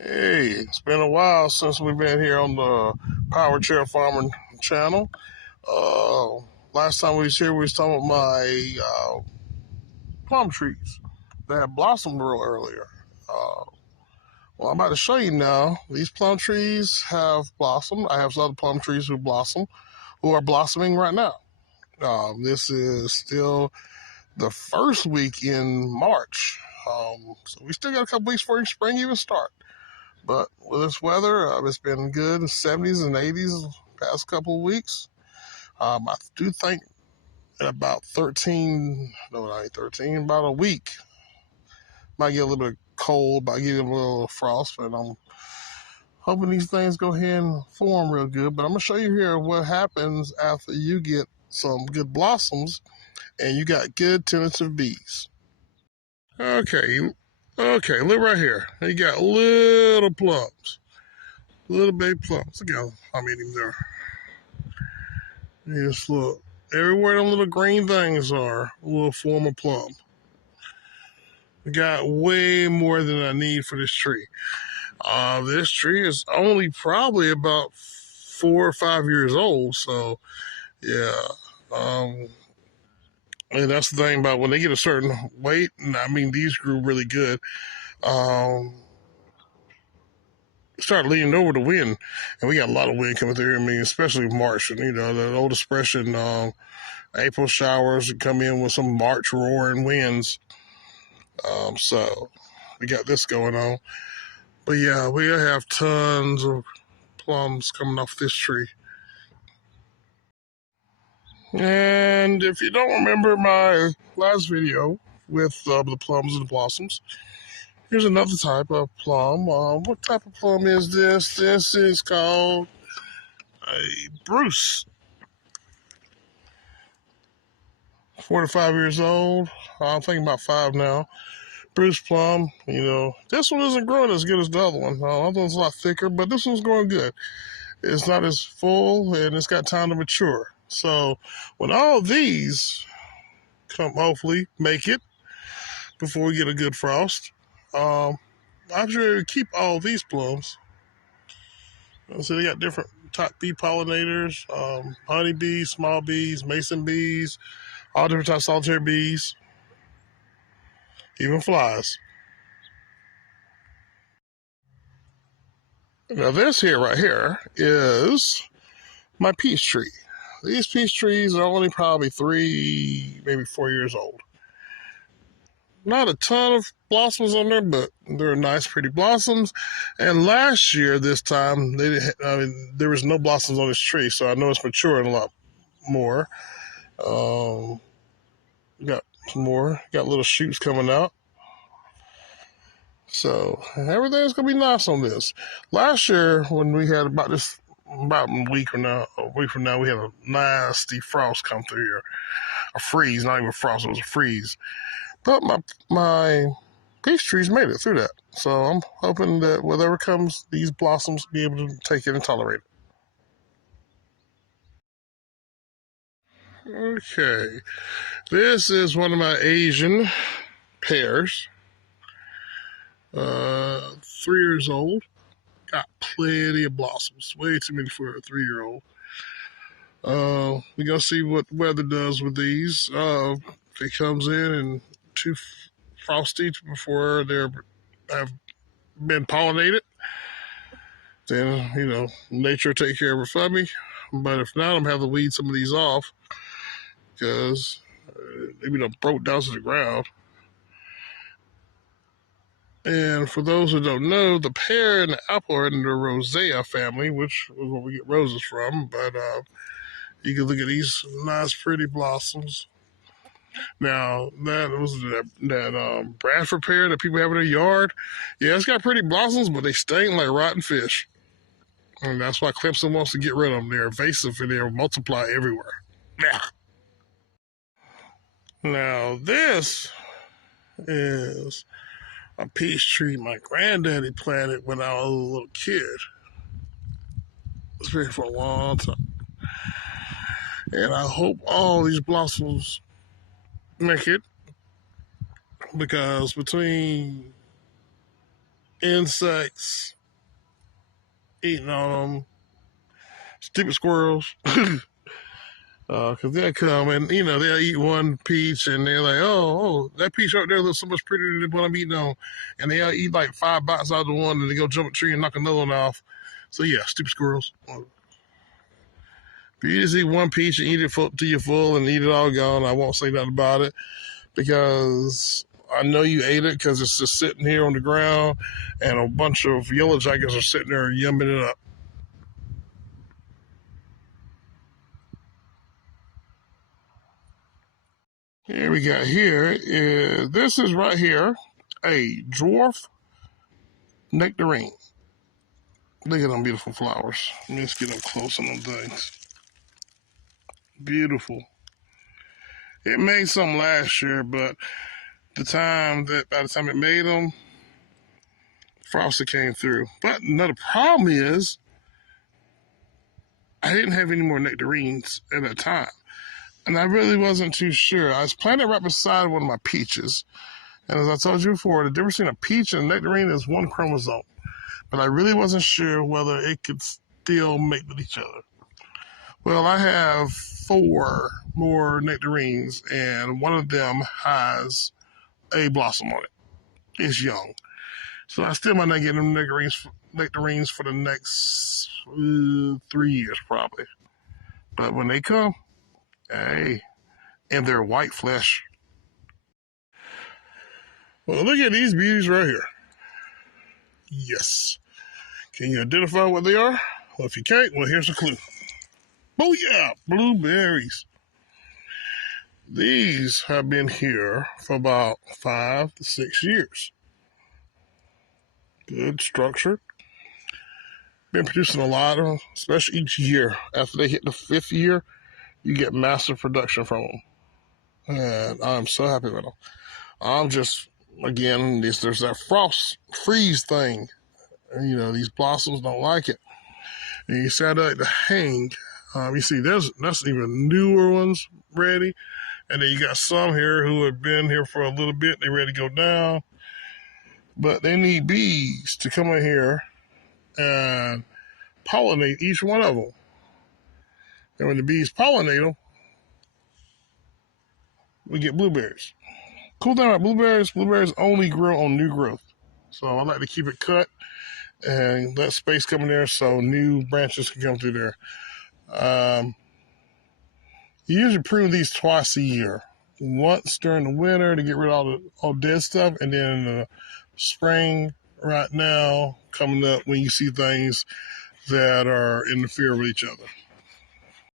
Hey, it's been a while since we've been here on the Permaculture Farming channel. Uh, Last time we was here, we was talking about my plum trees that had blossomed real earlier. Uh, well, I'm about to show you now. These plum trees have blossomed. I have some other plum trees who are blossoming right now. This is still the first week in March, so we still got a couple weeks before spring even start. But with this weather, it's been good, 70s and 80s past couple of weeks. I do think in about 13, no, not 13, about a week, might get a little bit of cold, might get a little frost, but I'm hoping these things go ahead and form real good. But I'm going to show you here what happens after you get some good blossoms and you got good tentative bees. Okay, okay, look right here. You got little plums. Little baby plums. Look how many of them there are. Just look. Everywhere them little green things are will form a plum. I got way more than I need for this tree. This tree is only probably about 4 or 5 years old. So, yeah. And that's the thing about when they get a certain weight, and I mean, these grew really good. Um, Start leaning over the wind, and we got a lot of wind coming through. I mean, especially March, and the old expression, April showers come in with some March roaring winds. So we got this going on. But yeah, we have tons of plums coming off this tree. And if you don't remember my last video with the plums and the blossoms, here's another type of plum. What type of plum is this? This is called a Bruce. 4 to 5 years old. I'm thinking about 5 now. Bruce plum, this one isn't growing as good as the other one. The other one's a lot thicker, but this one's growing good. It's not as full, and it's got time to mature. So when all these come, hopefully make it before we get a good frost, I'm sure to keep all these plums. So they got different type bee pollinators, honey bees, small bees, mason bees, all different types of solitary bees, even flies. Now this here right here is my peach tree. These peach trees are only probably 3, maybe 4 years old. Not a ton of blossoms on there, but they're nice, pretty blossoms. And last year, this time, there was no blossoms on this tree, so I know it's maturing a lot more. Got some more, got little shoots coming out. So everything's gonna be nice on this. Last year, when we had about a week from now, we had a nasty frost come through here. A freeze, not even frost, it was a freeze. But my peach trees made it through that. So I'm hoping that whatever comes, these blossoms be able to take it and tolerate it. Okay. This is one of my Asian pears. 3 years old. Got plenty of blossoms. Way too many for a 3-year-old. We're going to see what the weather does with these. If it comes in and too frosty before they have been pollinated, then, nature will take care of it for me. But if not, I'm going to have to weed some of these off because they broke down to the ground. And for those who don't know, the pear and the apple are in the Rosea family, which is where we get roses from. But you can look at these nice, pretty blossoms. Now, that Bradford pear that people have in their yard. Yeah, it's got pretty blossoms, but they stink like rotten fish. And that's why Clemson wants to get rid of them. They're invasive and they multiply everywhere. Yeah. Now, this is a peach tree my granddaddy planted when I was a little kid. It's been for a long time. And I hope all these blossoms make it because between insects eating on them, stupid squirrels. Because they'll come and, they'll eat one peach and they're like, oh, that peach right there looks so much prettier than what I'm eating on. And they'll eat like 5 bites out of the one and they go jump a tree and knock another one off. So, yeah, stupid squirrels. If you just eat one peach and eat it till you're full and eat it all gone, I won't say nothing about it because I know you ate it because it's just sitting here on the ground and a bunch of yellow jackets are sitting there yumming it up. Here we got this is right here, a dwarf nectarine. Look at them beautiful flowers. Let's get up close on them things. Beautiful. It made some last year, but by the time it made them, frost came through. But another problem is, I didn't have any more nectarines at that time. And I really wasn't too sure. I was planted right beside one of my peaches. And as I told you before, the difference between a peach and a nectarine is one chromosome. But I really wasn't sure whether it could still mate with each other. Well, I have 4 more nectarines, and one of them has a blossom on it. It's young. So I still might not get them nectarines for the next 3 years, probably. But when they come, hey, and they're white flesh. Well, look at these beauties right here. Yes. Can you identify what they are? Well, if you can't, well, here's a clue. Oh, yeah, blueberries. These have been here for about 5 to 6 years. Good structure. Been producing a lot of them, especially each year. After they hit the 5th year, you get massive production from them. And I'm so happy with them. I'm just, again, there's that freeze thing. And, these blossoms don't like it. And you set out to hang. You see, that's even newer ones ready. And then you got some here who have been here for a little bit. They're ready to go down. But they need bees to come in here and pollinate each one of them. And when the bees pollinate them, we get blueberries. Cool thing about blueberries only grow on new growth. So I like to keep it cut and let space come in there so new branches can come through there. You usually prune these twice a year. Once during the winter to get rid of all dead stuff, and then in the spring right now coming up when you see things that are interfering with each other.